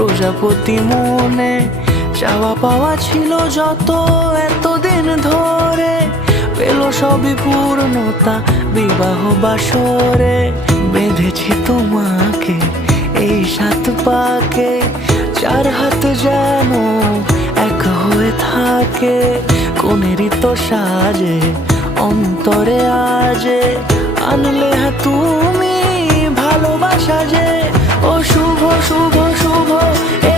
প্রজাপতি মনে চাওয়া পাওয়া ছিল যত এতদিন ধরে, পেল সবই পূর্ণতা বিবাহ বাসরে। বেঁধেছি তোমাকে এই 7 পাকে, 4 হাত যেন এক হয়ে থাকে। কোনেরই তো সাজে অন্তরে আজে আনলে তুমি ভালোবাসা যে। ও শুভ শুভ শুভ এ